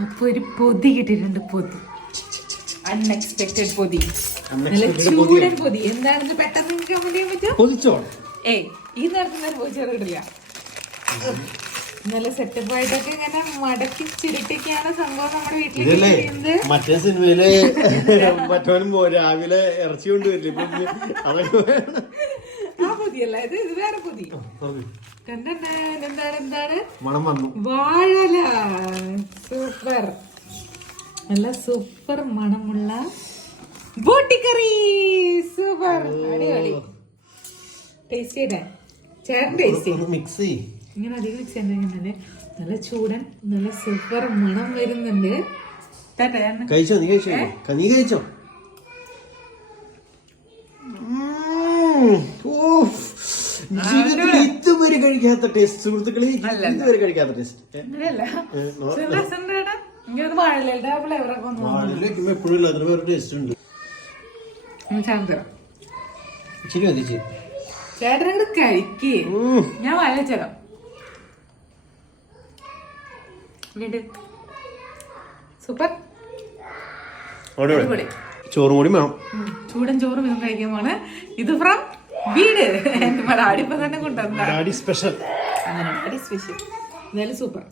അപ്പൊ ഒരു പൊതി കിട്ടിയിട്ടുണ്ട് പൊതി. അൺഎക്സ്പെക്ടഡ് പൊതി. നല്ല ചൂടൻ പൊതി എന്താണെന്ന് പെട്ടെന്ന് നിങ്ങൾക്ക് കമന്റ് ചെയ്യാൻ പറ്റുമോ? ഏയ് ഈ നേരത്തെ ഞാൻ പോയി ചെറുകിടില്ല നല്ല സെറ്റപ്പ് ആയിട്ടൊക്കെ ഇങ്ങനെ മടക്കി ചുരുട്ടിയൊക്കെയാണ് സംഭവം നമ്മുടെ വീട്ടിൽ മറ്റേ സിനിമയിൽ മറ്റവനും രാവിലെ ഇറച്ചി കൊണ്ടുവരില്ലേ? അതൊക്കെ വേണം. പൊതിയല്ല. ഇത് ഇത് വേറെ. കണ്ടെന്താണ് എന്താണ് എന്താണ്? മണം വന്നു. വാഴല. സൂപ്പർ. നല്ല സൂപ്പർ മണമുള്ള ബോട്ടിക്കറി. സൂപ്പർ. അടിപൊളി. ടേസ്റ്റ് ചെയ്തേ ചേട്ടൻ ടേസ്റ്റ് ചെയ്യും ഒന്ന് മിക്സ് ഇങ്ങനെ അധികം മിക്സ് ചെയ്യുന്നുണ്ട് നല്ല ചൂടൻ നല്ല സൂപ്പർ മണം വരുന്നുണ്ട്. കഴിച്ചോ? നീ കഴിച്ചോ? നീ കഴിച്ചോ? ജീവിതത്തിൽ ഇതുവരെ കഴിക്കാത്ത ടേസ്റ്റ് സുഹൃത്തുക്കളെ ഇതുവരെ കഴിക്കാത്ത ടേസ്റ്റ് എപ്പോഴും അതിന് ടേസ്റ്റ് ഉണ്ട്. മതി കഴിക്കേ. ഞാൻ സൂപ്പർ. ചോറും കൂടി വേണം. ചൂടൻ ചോറും ഇതും കഴിക്കുമ്പോൾ ഇത് ഫ്രം വീട്. എന്റെ ഇപ്പൊ തന്നെ കൊണ്ടുവന്നു ഡാഡി സ്പെഷ്യൽ അങ്ങനെ ഡാഡി സ്പെഷ്യൽ എന്നാലും സൂപ്പർ